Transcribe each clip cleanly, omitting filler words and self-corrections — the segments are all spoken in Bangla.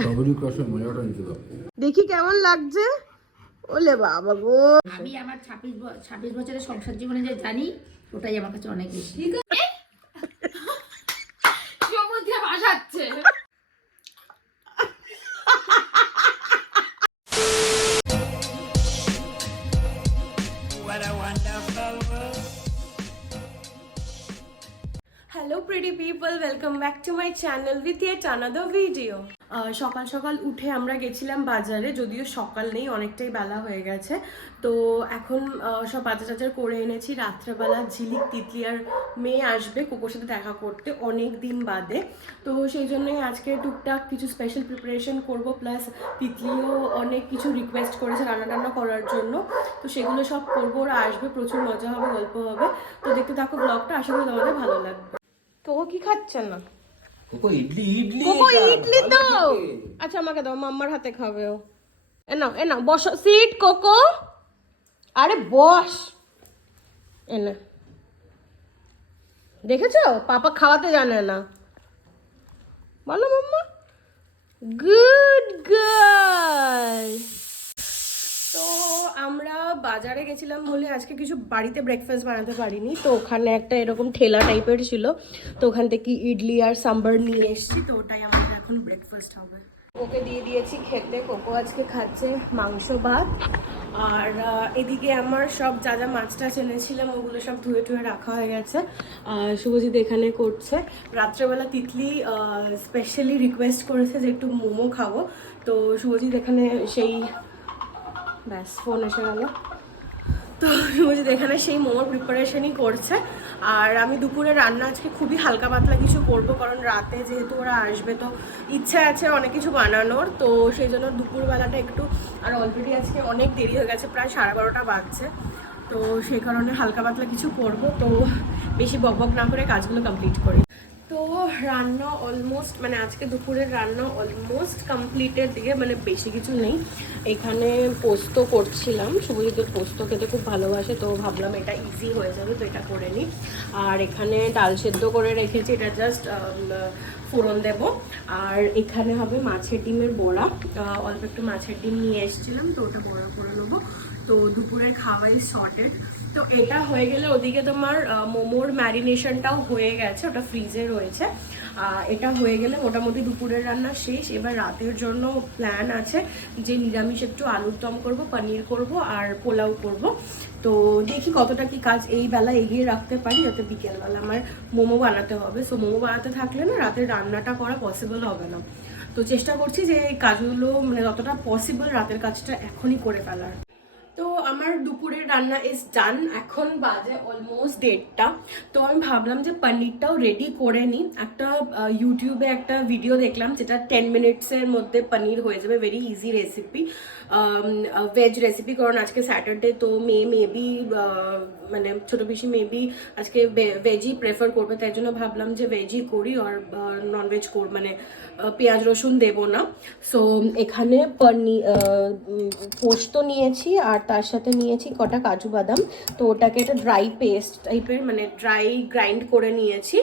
স্ট্রবেরি ক্রাশের মজাটা নিতে দাও। দেখি কেমন লাগছে। ওলে বাবা গো, আমি আমার 26 বছরের সংসার জীবনে যে জানি ওটাই আমার কাছে অনেক বেশি। সমুদ্রে ভাসাচ্ছে। Hello pretty people, welcome back to my channel with yet another video. সকাল সকাল উঠে আমরা গেছিলাম বাজারে, যদিও সকাল নেই, অনেকটাই বেলা হয়ে গেছে। তো এখন সব বাজার টাজার করে এনেছি। রাত্রেবেলা ঝিলিক, তিতলি আর মেয়ে আসবে কোকোর সাথে দেখা করতে অনেক দিন বাদে। তো সেই জন্যই আজকে টুকটাক কিছু স্পেশাল প্রিপারেশন করব, প্লাস তিতলিও অনেক কিছু রিকোয়েস্ট করেছে রান্না টান্না করার জন্য। তো সেগুলো সব করবো, ওরা আসবে, প্রচুর মজা হবে, গল্প হবে। তো দেখতে থাকো ব্লগটা, আশা করি তোমাদের ভালো লাগবে। তো কি খাচ্ছেন না? কোকো ইডলি ইডলি কোকো ইডলি তো আচ্ছা, আমাকে দাও, মাম্মার হাতে খাবে ও। এ নাও বস, সিট কোকো, আরে বস। এনে দেখেছো, পাপা খাওয়াতে জানে না। বলো মাম্মা, গুড গার্ল। তো আমরা বাজারে গেছিলাম বলে আজকে কিছু বাড়িতে ব্রেকফাস্ট বানাতে পারিনি। তো ওখানে একটা এরকম ঠেলা টাইপের ছিল, তো ওখান থেকে ইডলি আর সাম্বার নিয়ে এসেছি। তো ওটাই আমাদের এখন ব্রেকফাস্ট হবে। ওকে দিয়ে দিয়েছি খেতে, কোকো আজকে খাচ্ছে মাংস ভাত। আর এদিকে আমার সব যা যা মাছ টাছ এনেছিলাম ওগুলো সব ধুয়ে টুয়ে রাখা হয়ে গেছে। শুভজিৎ এখানে করছে। রাত্রেবেলা তিতলি স্পেশালি রিকোয়েস্ট করেছে যে একটু মোমো খাবো। তো শুভজিৎ এখানে সেই, ব্যাস ফোন এসে গেল। তো শুভজিৎ এখানে সেই মোমোর প্রিপারেশনই করছে। আর আমি দুপুরে রান্না আজকে খুবই হালকা পাতলা কিছু করবো, কারণ রাতে যেহেতু ওরা আসবে তো ইচ্ছা আছে অনেক কিছু বানানোর। তো সেই জন্য দুপুরবেলাটা একটু, আর অলরেডি আজকে অনেক দেরি হয়ে গেছে, প্রায় 12:30 বাজছে। তো সেই কারণে হালকা পাতলা কিছু করব। তো বেশি বকবক না করে কাজগুলো কমপ্লিট করি। তো রান্না অলমোস্ট, মানে আজকে দুপুরের রান্না অলমোস্ট কমপ্লিটের দিকে, মানে বেশি কিছু নেই। এখানে পোস্ত করছিলাম, শুভজিতের পোস্ত খেতে খুব ভালোবাসে, তো ভাবলাম এটা ইজি হয়ে যাবে, তো এটা করে নিই। আর এখানে ডাল সেদ্ধ করে রেখেছি, এটা জাস্ট ফোড়ন দেব। আর এখানে হবে মাছের ডিমের বড়া, অল্প একটু মাছের ডিম নিয়ে এসেছিলাম, তো ওটা বড়া করে নেবো। তো দুপুরের খাওয়াই সর্টেড। তো এটা হয়ে গেলে ওদিকে তোমার মোমোর ম্যারিনেশনটাও হয়ে গেছে, ওটা ফ্রিজে রয়েছে। এটা হয়ে গেলে মোটামুটি দুপুরের রান্না শেষ। এবার রাতের জন্য প্ল্যান আছে যে নিরামিষ একটু আলুর দম করব, পনির করব আর পোলাও করব। তো দেখি কতটা কি কাজ এই বেলা এগিয়ে রাখতে পারি, যাতে বিকেলবেলা আমার মোমো বানাতে হবে। সো মোমো বানাতে থাকলে না রাতের রান্নাটা করা পসিবল হবে না। তো চেষ্টা করছি যে এই কাজগুলো, মানে যতটা পসিবল রাতের কাজটা এখনই করে ফেলার। তো আমার দুপুরের রান্না ইজ ডান, এখন বাজে অলমোস্ট 1:30টা। তো আমি ভাবলাম যে পনিরটাও রেডি করে নিই। একটা ইউটিউবে একটা ভিডিও দেখলাম যেটা 10 মিনিটসের মধ্যে পনির হয়ে যাবে, very easy recipe, veg recipe. কারণ আজকে স্যাটারডে, তো মেবি মানে ছোটো পিসি মেবি আজকে ভেজই প্রেফার করবে, তাই জন্য ভাবলাম যে ভেজই করি, আর ননভেজ মানে পেঁয়াজ রসুন দেবো না। সো এখানে পোস্ত নিয়েছি, আর তার সাথে নিয়েছি কটা কাজু বাদাম। তো ওটাকে একটা ড্রাই পেস্ট টাইপের, মানে ড্রাই গ্রাইন্ড করে নিয়েছি।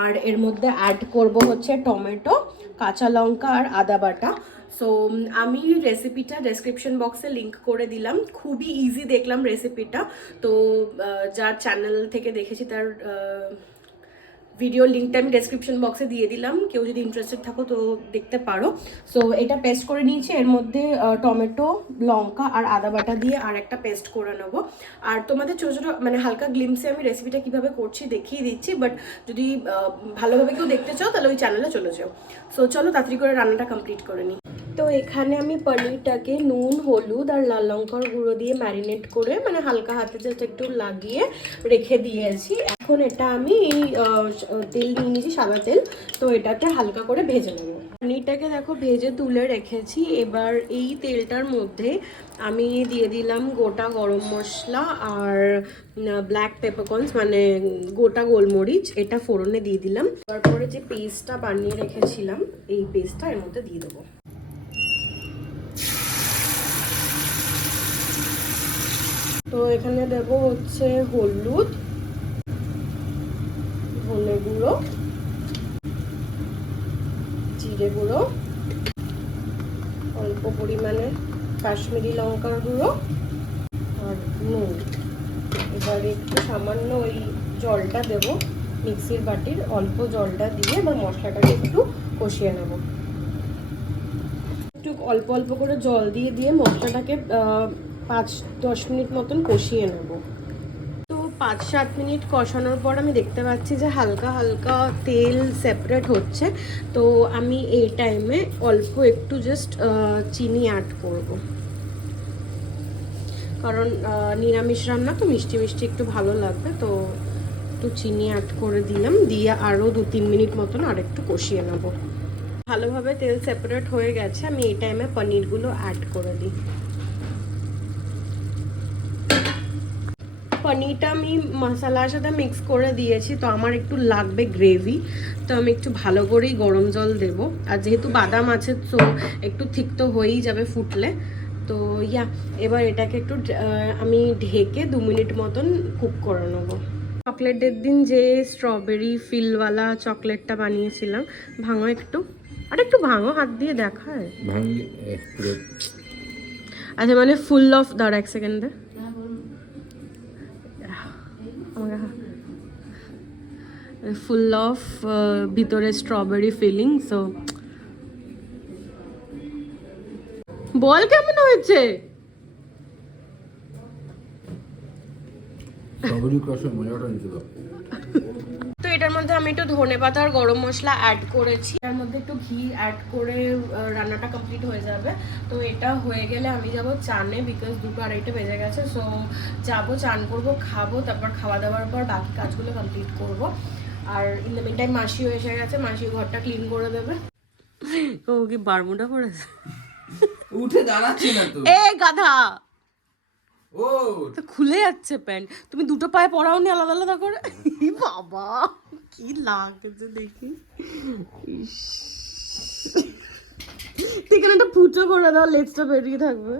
আর এর মধ্যে অ্যাড করব হচ্ছে টমেটো, কাঁচা লঙ্কা আর আদা বাটা। সো আমি রেসিপিটা ডেসক্রিপশন বক্সে লিঙ্ক করে দিলাম, খুবই ইজি দেখলাম রেসিপিটা। তো যার চ্যানেল থেকে দেখেছি তার ভিডিও লিঙ্কটা আমি ডেসক্রিপশন বক্সে দিয়ে দিলাম, কেউ যদি ইন্টারেস্টেড থাকো তো দেখতে পারো। সো এটা পেস্ট করে নিয়েছি, এর মধ্যে টমেটো, লঙ্কা আর আদা বাটা দিয়ে আর একটা পেস্ট করে নেবো। আর তোমাদের ছোটো ছোটো মানে হালকা গ্লিমসে আমি রেসিপিটা কীভাবে করছি দেখিয়ে দিচ্ছি, বাট যদি ভালোভাবে কেউ দেখতে চাও তাহলে ওই চ্যানেলে চলে যাও। সো চলো তাড়াতাড়ি করে রান্নাটা কমপ্লিট করে নিই। তো এখানে আমি পনিরটাকে নুন, হলুদ আর লাল লঙ্কার গুঁড়ো দিয়ে ম্যারিনেট করে, মানে হালকা হাতে জাস্ট একটু লাগিয়ে রেখে দিয়েছি। এখন এটা আমি তেল নিয়ে নিয়েছি, সাদা তেল, তো এটাতে হালকা করে ভেজে নেব। পনিরটাকে দেখো ভেজে তুলে রেখেছি। এবার এই তেলটার মধ্যে আমি দিয়ে দিলাম গোটা গরম মশলা আর ব্ল্যাক পেপারকর্নস, মানে গোটা গোলমরিচ, এটা ফোড়নে দিয়ে দিলাম। তারপরে যে পেস্টটা বানিয়ে রেখেছিলাম এই পেস্টটা এর মধ্যে দিয়ে দেবো। তো এখানে দেব হচ্ছে হলুদ, ধনে গুঁড়ো, জিরে গুঁড়ো, অল্প পরিমাণে কাশ্মীরি লঙ্কার গুঁড়ো আর নুন। এবারে একটু সামান্য ওই জলটা দেব, মিক্সির বাটির অল্প জলটা দিয়ে এবার মশলাটাকে একটু কষিয়ে নেব। একটু অল্প অল্প করে জল দিয়ে দিয়ে মশলাটাকে 5-10 মিনিট মতন কষিয়ে নেব। তো 5-7 মিনিট কষানোর পর আমি দেখতে পাচ্ছি যে হালকা হালকা তেল সেপারেট হচ্ছে। তো আমি এই টাইমে অল্প একটু জাস্ট চিনি অ্যাড করব, কারণ নিরামিষ রান্না তো মিষ্টি মিষ্টি একটু ভালো লাগবে। তো একটু চিনি অ্যাড করে দিলাম, দিয়ে আরও 2-3 মিনিট মতন আর একটু কষিয়ে নেব। ভালোভাবে তেল সেপারেট হয়ে গেছে, আমি এই টাইমে পনিরগুলো অ্যাড করে দিই। পনিরটা আমি মশলার সাথে মিক্স করে দিয়েছি, তো আমার একটু লাগবে গ্রেভি, তো আমি একটু ভালো করেই গরম জল দেব। আর যেহেতু বাদাম আছে তো একটু ঠিক তো হয়েই যাবে ফুটলে। তো এবার এটাকে একটু আমি ঢেকে 2 মিনিট মতন কুক করে নেবো। চকলেটের দিন যে স্ট্রবেরি ফিলওয়ালা চকলেটটা বানিয়েছিলাম, ভাঙো একটু, আর একটু ভাঙো, হাত দিয়ে দেখায়। আচ্ছা মানে ফুল অফ, দাঁড়া 1 সেকেন্ডে, ফুল অফ ভিতরে স্ট্রবেরি ফিলিং। সো বল কেমন হয়েছে? স্ট্রবেরি ক্রাশের মজাটা নিতে দাও। তো এটার মধ্যে আমি একটু ধনেপাতা আর গরম মশলা অ্যাড করেছি, এর মধ্যে একটু ঘি অ্যাড করে রান্নাটা কমপ্লিট হয়ে যাবে। তো এটা হয়ে গেলে আমি যাব চানে, বিকজ 2-2:30 বেজে গেছে। সো যাবো, চান করব, খাবো, তারপর খাওয়া দাওয়ার পর বাকি কাজগুলো কমপ্লিট করব। আর ইন দ্য মিন টাইম মাসিও এসে গেছে, মাসি ঘরটা ক্লিন করে দেবে। ও কি বারমুডা পড়েছে? উঠে দাঁড়াচ্ছে না তো। এ গাধা, ও তো খুলে যাচ্ছে প্যান্ট। তুমি দুটো পায়ে পরাও নি আলাদা আলাদা করে? বাবা কি লাগছে দেখি। এখানে একটা ফুটো করে দাও, লেজটা বেরিয়ে থাকবে।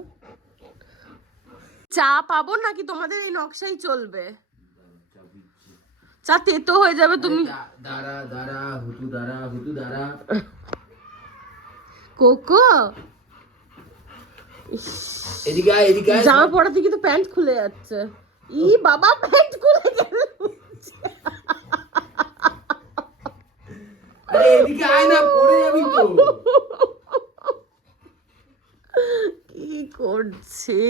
চা পাবো নাকি তোমাদের এই নকশাই চলবে? চা তেতো হয়ে যাবে। তুমি দাঁড়া দাঁড়া হুতু দাঁড়া হুতু দাঁড়া। কোকো এদিকে আয়, এদিকে আয়। জামা পরা থেকে তো প্যান্ট খুলে যাচ্ছে। ই বাবা, প্যান্ট খুলে গেল। আরে এদিকে আয় না, পড়ে যাবি তো। কি করছে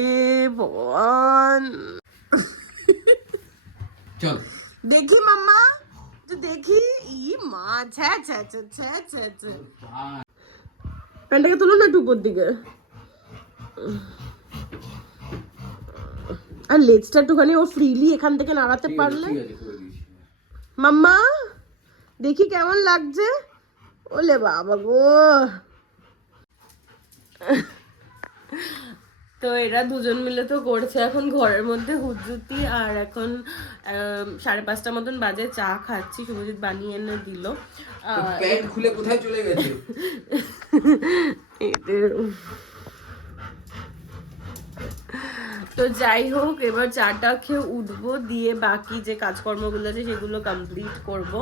ভগবান? চল দেখি মাম্মা, তো দেখি। ই মা, ছ্যা ছ্যা ছ্যা ছ্যা ছ্যা ছ্যা। প্যান্টটাকে তুলো না একটু উপর দিকে, আর লেজটা একটুখানি ও ফ্রিলি এখান থেকে নাড়াতে পারলে। ঠিক আছে, করে দিয়েছি। মাম্মা দেখি কেমন লাগছে। ওলে বাবা গো। তো এরা দুজন মিলে তো করছে এখন ঘরের মধ্যে হুজ্জুতি। আর এখন 5:30 মতন বাজে, চা খাচ্ছি, শুভজিৎ বানিয়ে এনে দিল। প্যান্ট খুলে কোথায় চলে গেছে? এদের তো যাই হোক, এবার চাটা খেয়ে উঠবো, দিয়ে বাকি যে কাজকর্মগুলো আছে সেগুলো কমপ্লিট করব।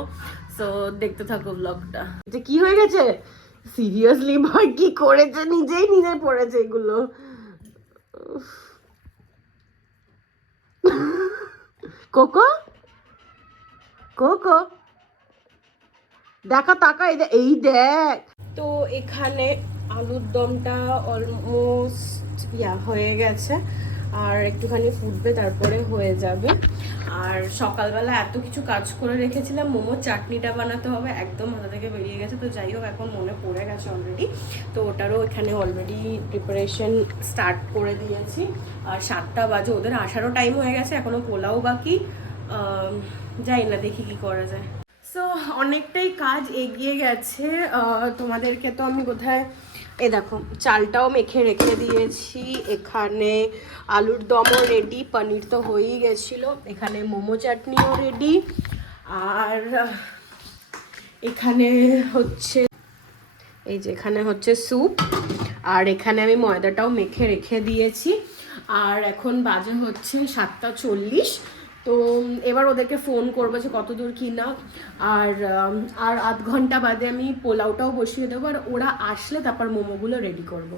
সো দেখতে থাকো ব্লগটা। এটা কি হয়ে গেছে সিরিয়াসলি ভাই, কি করেছে, নিজেই নিজে পড়েছে এগুলো। কোকো কোকো দেখা, তাকা, এই দেখ। তো এখানে আলুর দমটা অলমোস্ট হয়ে গেছে, আর একটুখানি ফুটবে, তারপরে হয়ে যাবে। আর সকালবেলা এত কিছু কাজ করে রেখেছিলাম, মোমোর চাটনিটা বানাতে হবে, একদম মাথা থেকে বেরিয়ে গেছে। তো যাই হোক, এখন মনে পড়ে গেছে অলরেডি। তো ওটারও এখানে অলরেডি প্রিপারেশন স্টার্ট করে দিয়েছি। আর 7টা বাজে, ওদের আসারও টাইম হয়ে গেছে, এখনও পোলাও বাকি। যাই না, দেখি কি করা যায়। সো অনেকটাই কাজ এগিয়ে গেছে। তোমাদেরকে তো আমি কোথায়, এ দেখো চালটাও মেখে রেখে দিয়েছি, এখানে আলুর দমও রেডি, পনির তো হয়েই গেছিলো, এখানে মোমো চাটনিও রেডি, আর এখানে হচ্ছে এই যে এখানে হচ্ছে স্যুপ, আর এখানে আমি ময়দাটাও মেখে রেখে দিয়েছি। আর এখন বাজে হচ্ছে 7:40। তো এবার ওদেরকে ফোন করবো যে কত দূর কি না। আর আধ ঘন্টা বাদে আমি পোলাওটাও বসিয়ে দেবো, আর ওরা আসলে তারপর মোমোগুলো রেডি করব।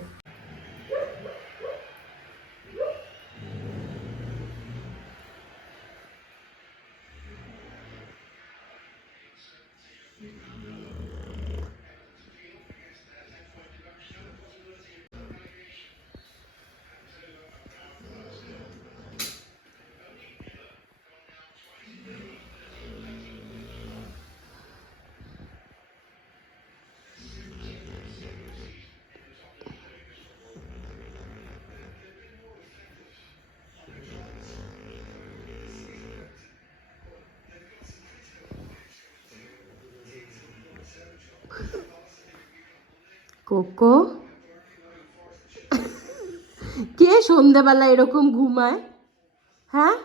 কোকো কে সন্ধ্যেবেলা এরকম ঘুমায়? হ্যাঁ,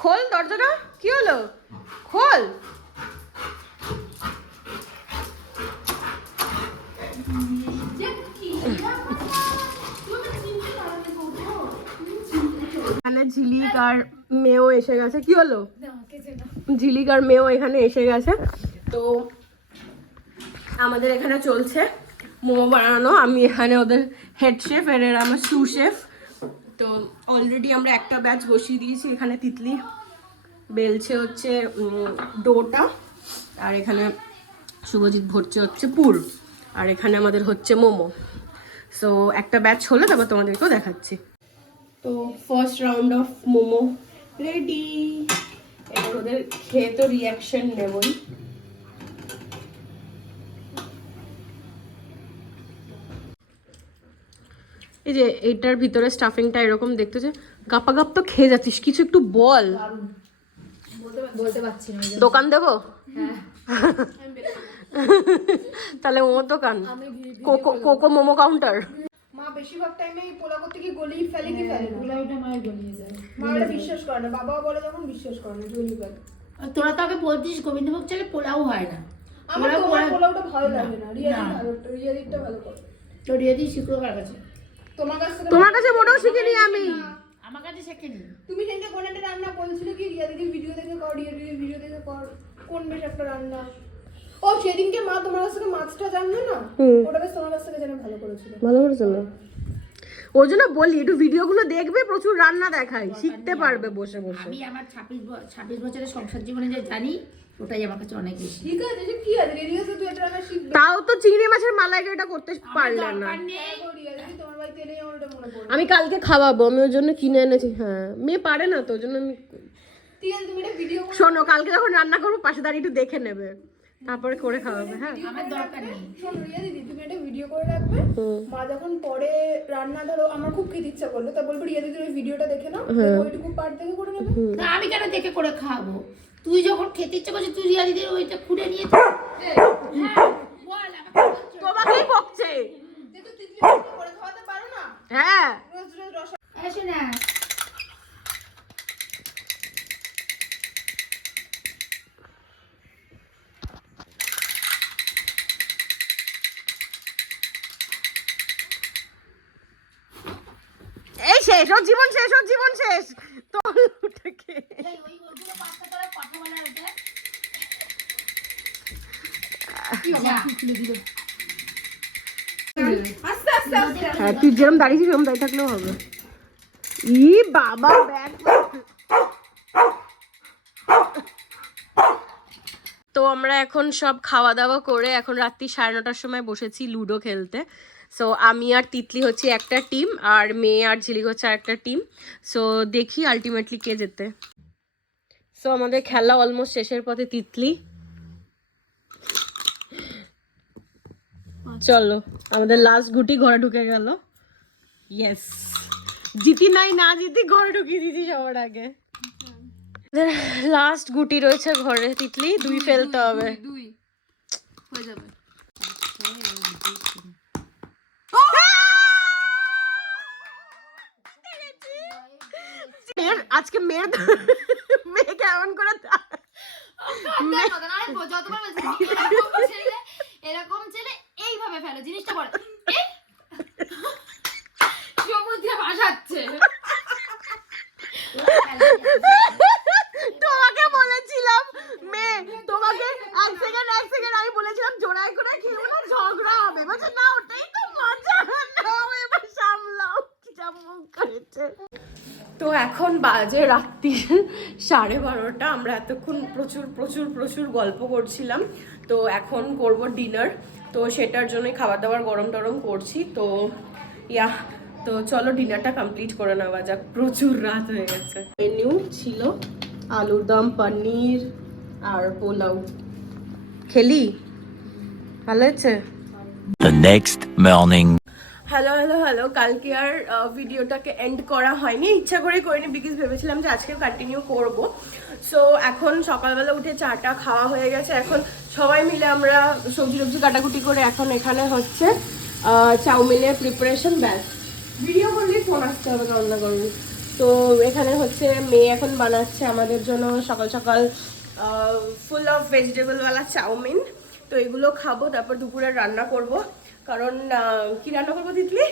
খোল দরজাটা। কি হলো? খোল। এখানে ঝিলিক আর মেয়েও এসে গেছে। কি হলো? ঝিলিক আর মেয়েও এখানে এসে গেছে। তো আমাদের এখানে চলছে মোমো বানানো। আমি এখানে ওদের হেড শেফ, এর আমার সু শেফ। তো অলরেডি আমরা একটা ব্যাচ বসিয়ে দিয়েছি। এখানে তিতলি বেলছে হচ্ছে ডোটা, আর এখানে শুভজিৎ ভরছে হচ্ছে পুর, আর এখানে আমাদের হচ্ছে মোমো। সো একটা ব্যাচ হলো, তারপর তোমাদেরকেও দেখাচ্ছি। তো first round of momo ready. এবার ওদের খেয়ে তো রিয়াকশন নেবই। এই যে এইটার ভিতরে স্টাফিংটা এরকম দেখতে, যে গাপা গাপ তো খেয়ে যাচ্ছিস, কিছু একটু বল। বলতে পারছি না। দোকান দেবো? তাহলে মোমো দোকান, কোকো মোমো কাউন্টার। মা বেশিরভাগ টাইমে এই পোলা করতে কি গলিয়ে ফেলে কি ফেলে না? পোলাওটা মায়ের গলিয়ে যায়। মা এটা বিশ্বাস করে না, বাবাও বলে যখন বিশ্বাস করে না, গলিয়ে ফেলে। আর তোরা তো আগে বলতিস গোবিন্দভোগ চালে পোলাও হয় না। আমার তোমার পোলাওটা ভালো লাগে না, রিয়াদিটা ভালো করে। তো রিয়াদি শিখলো কার কাছে? তোমার কাছ থেকে। তোমার কাছে মোটেও শিখিনি আমি। আমার কাছে শেখেনি। তুমি সেদিনকে কোন একটা রান্না বলছিলে কি রিয়াদির ভিডিও দেখে কর, রিয়াদির ভিডিও দেখে কর, কোন বেশ একটা রান্না। ও সেদিনকে মা তোমার কাছ থেকে মাছটা জানলো না, ওটা বেশ তোমার কাছ থেকে জেনে ভালো করেছিল। ভালো করেছো না? ওই জন্য বলি একটু ভিডিওগুলো দেখবে, প্রচুর রান্না দেখাই, শিখতে পারবে বসে বসে। আমি আমার 26 বছরের সংসার জীবনে যে জানি ওটাই আমার কাছে অনেক বেশি। ঠিক আছে, সে কি আছে রেডি আছে, তুই একটা রান্না শিখবে। তাও তো চিংড়ি মাছের মালাইকারিটা করতে পারলে না। দরকার নেই। রিয়াদি তোমার বাড়িতে এলেই আমার ওটা মনে পড়ে। আমি কালকে খাওয়াবো, আমি ওর জন্য কিনে এনেছি। হ্যাঁ, মেয়ে পারে না তো, ওই জন্য আমি। ঠিক আছে, তুমি একটা ভিডিও শোনো, কালকে যখন রান্না করবো পাশে দাঁড়িয়ে একটু দেখে নেবে, তারপরে করে খাওয়াবে। হ্যাঁ, আমার দরকার নেই। শোনো রিয়া দিদি, তুমি একটা ভিডিও করে রাখবে। মা যখন পরে রান্না, ধরো আমার খুব খেতে ইচ্ছা করলো, তা বলবো রিয়া দিদি ওই ভিডিওটা দেখে নাও, ওইটুকু পার্ট দেখে করে নেবে। না, আমি কেন দেখে করে খাবো? তুই যখন খেতে ইচ্ছে করছিস তুই রিয়া দিদির ওইটা খুঁড়ে নিয়ে বল আমাকে বলছো। তোমাকেই বকছে। যেহেতু তিতলি করে খাওয়াতে পারো না, হ্যাঁ, রোজ রোজ রসা। আসে না। এই শেষ, ওর জীবন শেষ, ওর জীবন শেষ। তো ওটাকে ওই ওইগুলো পাস্তা তোরা কথা বলার ওটা আস্তে আস্তে আস্তে। হ্যাঁ, তুই যেরকম দাঁড়িয়েছিস সেরকম দাঁড়িয়ে থাকলেও হবে। ই বাবা, ব্যাগ। তো আমরা এখন সব খাওয়া দাওয়া করে এখন রাত্রি 9:30টার সময় বসেছি লুডো খেলতে। সো আমি আর তিতলি হচ্ছে একটা টিম, আর মেয়ে আর ঝিলিক হচ্ছে আরেকটা টিম। সো দেখি আলটিমেটলি কে যেতে। সো আমাদের খেলা অলমোস্ট শেষের পথে। তিতলি, চলো, আমাদের লাস্ট গুটি ঘরে ঢুকে গেল। ইয়েস, জিতি নাই না জিতি ঘরে ঢুকিয়ে দিয়েছি সবার আগে। লাস্ট গুটি রয়েছে ঘরে। তিতলি, 2 ফেলতে হবে। 2 হয়ে যাবে। আজকে মেয়ে কেমন করে এরকম ছেলে এইভাবে ফেলে জিনিসটা বলে সমুদ্রে ভাসাচ্ছে। তোমাকে বলেছিলাম মেয়ে, তোমাকে এক সেকেন্ড আমি বলেছিলাম জোড়ায় করে খেলবো না, ঝগড়া হবে। বলছে না, ওটাই তো মজা। নাও এবার সামলাও, কি যা মুখ করেছে। তো এখন বাজে রাত্রি 12:30। আমরা এতক্ষণ প্রচুর গল্প করছিলাম। তো এখন করব ডিনার, তো সেটার জন্যই খাবার দাবার গরম টরম করছি। তো তো চলো ডিনারটা কমপ্লিট করে নেওয়া যাক, প্রচুর রাত হয়ে গেছে। মেনু ছিল আলুর দম, পনির আর পোলাও। খেলি, ভালো হয়েছে। The next morning. Hello hello hello, কালকে আর ভিডিওটাকে এন্ড করা হয়নি, ইচ্ছা করে করিনি, বিকজ ভেবেছিলাম যে আজকে কন্টিনিউ করব। সো এখন সকালবেলা উঠে চাটা খাওয়া হয়ে গেছে, এখন সবাই মিলে আমরা সবজি টবজি কাটাকুটি করে এখন এখানে হচ্ছে চাউমিনের প্রিপারেশন। ব্যাস, ভিডিও করলে ফোন আসতে হবে রান্না করবো। তো এখানে হচ্ছে মেয়ে এখন বানাচ্ছে আমাদের জন্য সকাল সকাল ফুল অফ ভেজিটেবলওয়ালা চাউমিন। তো এগুলো খাবো, তারপর দুপুরে রান্না করব। কারণ কি রান্না করবো তিতলি?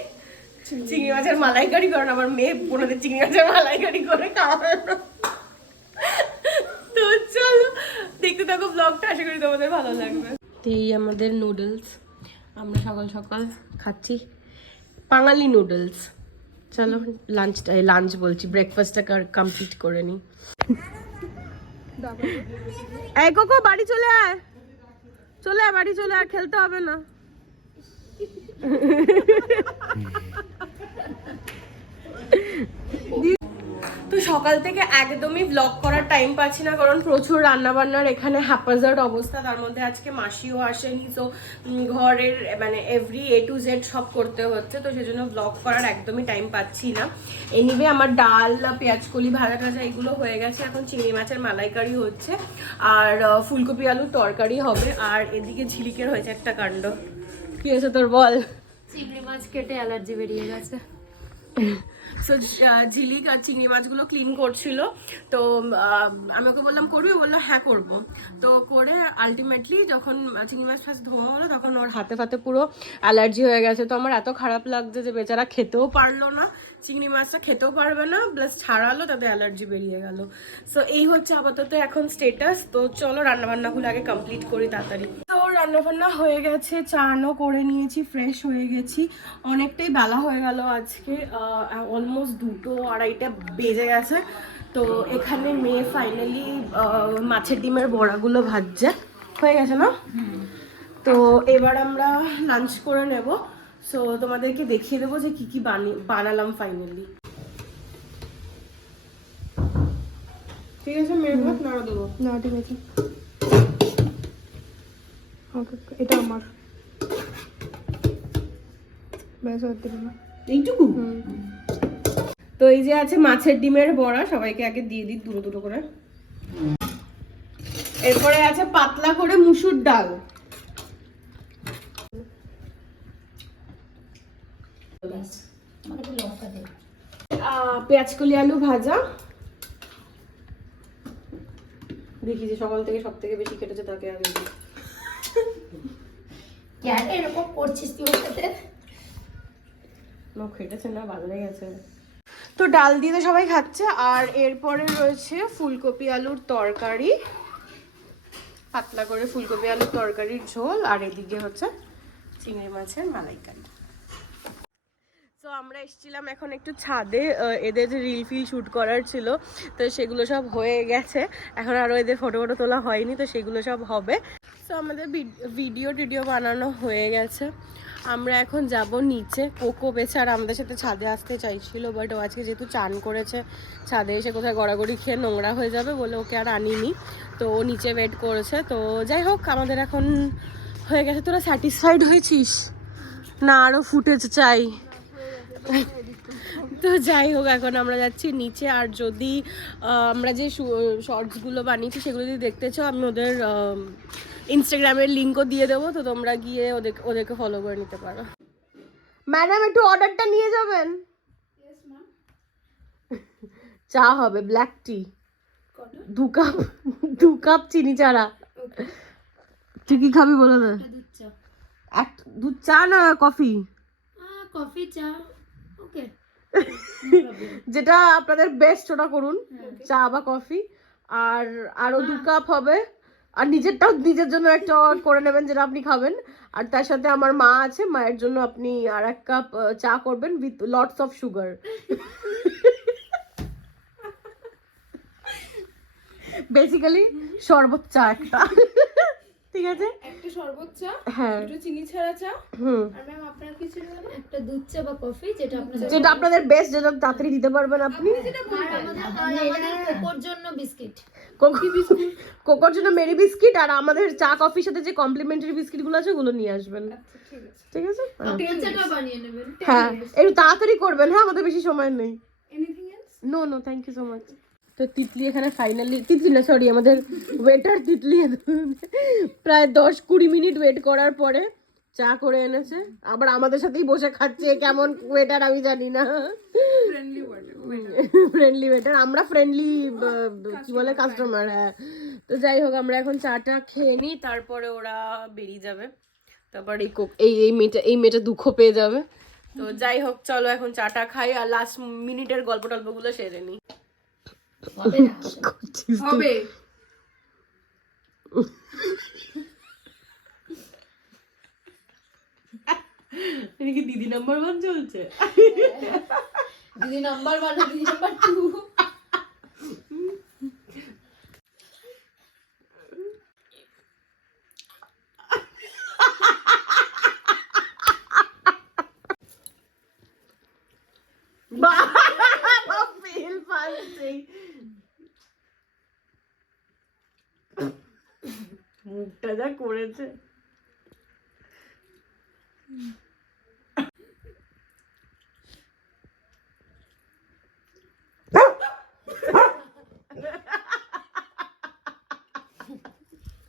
চিংড়ি মাছের মালাইকারি, কারণ আমার মেয়ে বোনদের চিংড়ি মাছের মালাইকারি করে খাওয়াবে না। তো চলো দেখতে থাকো ব্লগটা, আশা করি তোমাদের ভালো লাগবে। এই আমাদের নুডলস, আমরা সকাল সকাল খাচ্ছি বাঙালি নুডলস। চলো লাঞ্চ বলছি, ব্রেকফাস্টটা কমপ্লিট করে নিই। এই কোকো বাড়ি চলে আয়, চলে আয় বাড়ি চলে আয়, খেলতে হবে না। তো সকাল থেকে একদমই ব্লগ করার টাইম পাচ্ছি না, কারণ প্রচুর রান্নাবান্নার এখানে হ্যাপাজার্ড অবস্থা। তার মধ্যে আজকে মাসিও আসেনি, তো ঘরের মানে এভরি A to Z সব করতে হচ্ছে, তো সেজন্য ব্লগ করার একদমই টাইম পাচ্ছি না। এনিওয়ে আমার ডাল, পেঁয়াজকলি ভাজা টাজা এগুলো হয়ে গেছে, এখন চিংড়ি মাছের মালাইকারি হচ্ছে, আর ফুলকপি আলুর তরকারি হবে। আর এদিকে ঝিলিকের হয়েছে একটা কাণ্ড। কি হয়েছে তোর বল? চিংড়ি মাছ কেটে অ্যালার্জি বেরিয়ে গেছে। সো ঝিলিক আর চিংড়ি মাছগুলো ক্লিন করছিল, তো আমি ওকে বললাম করবি, ও বললো হ্যাঁ করবো। তো করে আলটিমেটলি যখন চিংড়ি মাছ ফার্স্ট ধোয়া হলো, তখন ওর হাতে ফাতে পুরো অ্যালার্জি হয়ে গেছে। তো আমার এত খারাপ লাগছে যে বেচারা খেতেও পারলো না, চিংড়ি মাছটা খেতেও পারবে না, প্লাস ছাড়ালো, তাতে অ্যালার্জি বেরিয়ে গেল। সো এই হচ্ছে আপাতত এখন স্টেটাস। তো চলো রান্নাবান্নাগুলো আগে কমপ্লিট করি তাড়াতাড়ি। তো রান্নাবান্না হয়ে গেছে, চানও করে নিয়েছি, ফ্রেশ হয়ে গেছি, অনেকটাই বেলা হয়ে গেল আজকে, অলমোস্ট 2-2:30 বেজে গেছে। তো এখানে মেয়ে ফাইনালি মাছের ডিমের বড়াগুলো ভাজছে, হয়ে গেছে না? তো এবার আমরা লাঞ্চ করে নেব। সো তোমাদেরকে দেখিয়ে দেবো যে কি কি বানালাম ফাইনালি। ঠিক আছে, মেয়ের ভাত নাড়া দেবো না ঠিক আছে, এটা আমার ব্যাস আর দেবো না। এইটুকু। তো এই যে আছে মাছের ডিমের বড়া, সবাইকে আগে দিয়ে দিই দুটো দুটো করে। এরপরে আছে পাতলা করে মুসুর ডাল, পেঁয়াজকলি আলু ভাজা। দেখি যে সকাল থেকে সব থেকে বেশি কেটেছে তাকে আগে দিই। কেন এরকম করছিস তুই ওর সাথে? লোক খেটেছে না, বাজারে গেছে। তো ডাল দিয়ে তো সবাই খাচ্ছে, আর এরপরে রয়েছে ফুলকপি আলুর তরকারি, পাতলা করে ফুলকপি আলুর তরকারির ঝোল, আর এদিকে হচ্ছে চিংড়ি মাছের মালাইকারি। তো আমরা এসেছিলাম এখন একটু ছাদে, এদের যে রিল ফিল শ্যুট করার ছিল, তো সেগুলো সব হয়ে গেছে, এখন আরও এদের ফটো ফটো তোলা হয়নি, তো সেগুলো সব হবে। তো আমাদের ভিডিও বানানো হয়ে গেছে, আমরা এখন যাব নিচে। কোকো বেচারা আমাদের সাথে ছাদে আসতে চাইছিল, বাট ও আজকে যেহেতু চান করেছে, ছাদে এসে কোথায় গড়াগড়ি খেয়ে নোংরা হয়ে যাবে বলে ওকে আর আনিনি, তো ও নিচে ওয়েট করেছে। তো যাই হোক, আমাদের এখন হয়ে গেছে। তোরা স্যাটিসফাইড হয়েছিস না আরও ফুটেজ চাই? তো যাই হোক, এখন আমরা যাচ্ছি নিচে। আর যদি আমরা যে শর্টসগুলো বানিয়েছি সেগুলো যদি দেখতে চাও, আমি ওদের ইনস্টাগ্রামের লিঙ্কও দিয়ে দেবো, তো তোমরা গিয়ে ওদেরকে ফলো করে নিতে পারো। ম্যাডাম একটু অর্ডারটা নিয়ে যাবেন। চা হবে, ব্ল্যাক টি, 2 কাপ চিনি ছাড়া। তুই কি খাবি বলো না? দুধ চা না কফি? কফি চা, ওকে, যেটা আপনাদের বেস্ট ওটা করুন, চা বা কফি। আর আরো 2 কাপ হবে, আর নিজেরটাও নিজের জন্য একটা করে নেবেন যেটা আপনি খাবেন। আর তার সাথে আমার মা আছে, মায়ের জন্য আপনি আর 1 কাপ চা করবেন with lots of sugar. Basically শরবত চা একটা, ঠিক আছে? একটা শরবত চা, হ্যাঁ, দুটো চিনি ছাড়া চা। হুম। আর ম্যাম আপনার কি বলছিল না? একটা দুধ চা বা কফি যেটা আপনাদের যেটা আপনাদের বেস্ট, যেটা তাড়াতাড়ি দিতে পারবেন আপনি। কোকোর জন্য বিস্কিট। কোকোর জন্য মেরি বিস্কিট, আর আমাদের চা কফির সাথে যে কমপ্লিমেন্টারি বিস্কিট গুলো আছে ওগুলো নিয়ে আসবেন। ঠিক আছে? তেল চাটা বানিয়ে নেবেন। হ্যাঁ, একটু তাড়াতাড়ি করবেন। হ্যাঁ, আমাদের বেশি সময় নেই। Anything else? No no, thank you so much. তো তিতলি এখানে ফাইনালি, তিতলি না সরি, আমাদের ওয়েটার তিতলি প্রায় 10-20 মিনিট ওয়েট করার পরে চা করে এনেছে। আবার আমাদের সাথেই বসে খাচ্ছে। কেমন ওয়েটার আমি জানি না। ফ্রেন্ডলি ওয়েটার, আমরা ফ্রেন্ডলি কি বলে কাস্টমার। হ্যাঁ, তো যাই হোক, আমরা এখন চাটা খেয়ে নিই, তারপরে ওরা বেরিয়ে যাবে। তারপর এই মেয়েটা দুঃখ পেয়ে যাবে। তো যাই হোক, চলো এখন চাটা খাই আর লাস্ট মিনিটের গল্প টল্পগুলো সেরে নিই। হবে। কি দিদি নাম্বার 1 চলছে? দিদি নাম্বার 1 দিদি নাম্বার 2। মুখটা যা করেছে।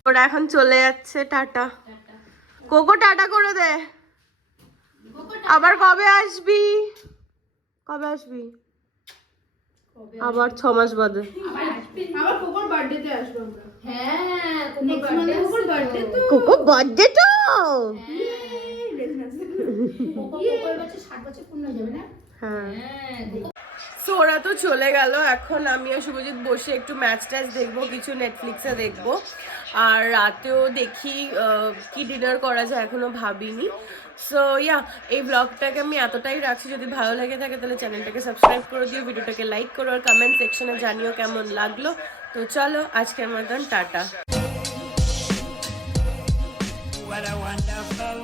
ওরা এখন চলে যাচ্ছে। টাটা কোকো, টাটা করে দে। আবার কবে আসবি? কবে আসবি? আবার 6 মাস বাদে। আবার কোকোর বার্থডেতে আসবো আমরা। হ্যাঁ, নেক্সট মান্থে কোকোর বার্থডে তো। কোকো বার্থডে তো। কোকোর বছর 60 বছর পূর্ণ হয়ে যাবে না? হ্যাঁ। হ্যাঁ। তো ওরা তো চলে গেল। এখন আমি আর শুভজিৎ বসে একটু ম্যাচ ট্যাচ দেখবো, কিছু নেটফ্লিক্সে দেখবো, আর রাতেও দেখি কি ডিনার করা যায়, এখনো ভাবিনি। সো ইয়া, এই ব্লগটাকে আমি এতটাই রাখছি। যদি ভালো লেগে থাকে তাহলে চ্যানেলটাকে সাবস্ক্রাইব করে দিও, ভিডিওটাকে লাইক করো, আর কমেন্ট সেকশনে জানিও কেমন লাগলো। তো চলো, আজকের মতন টাটা। What a wonderful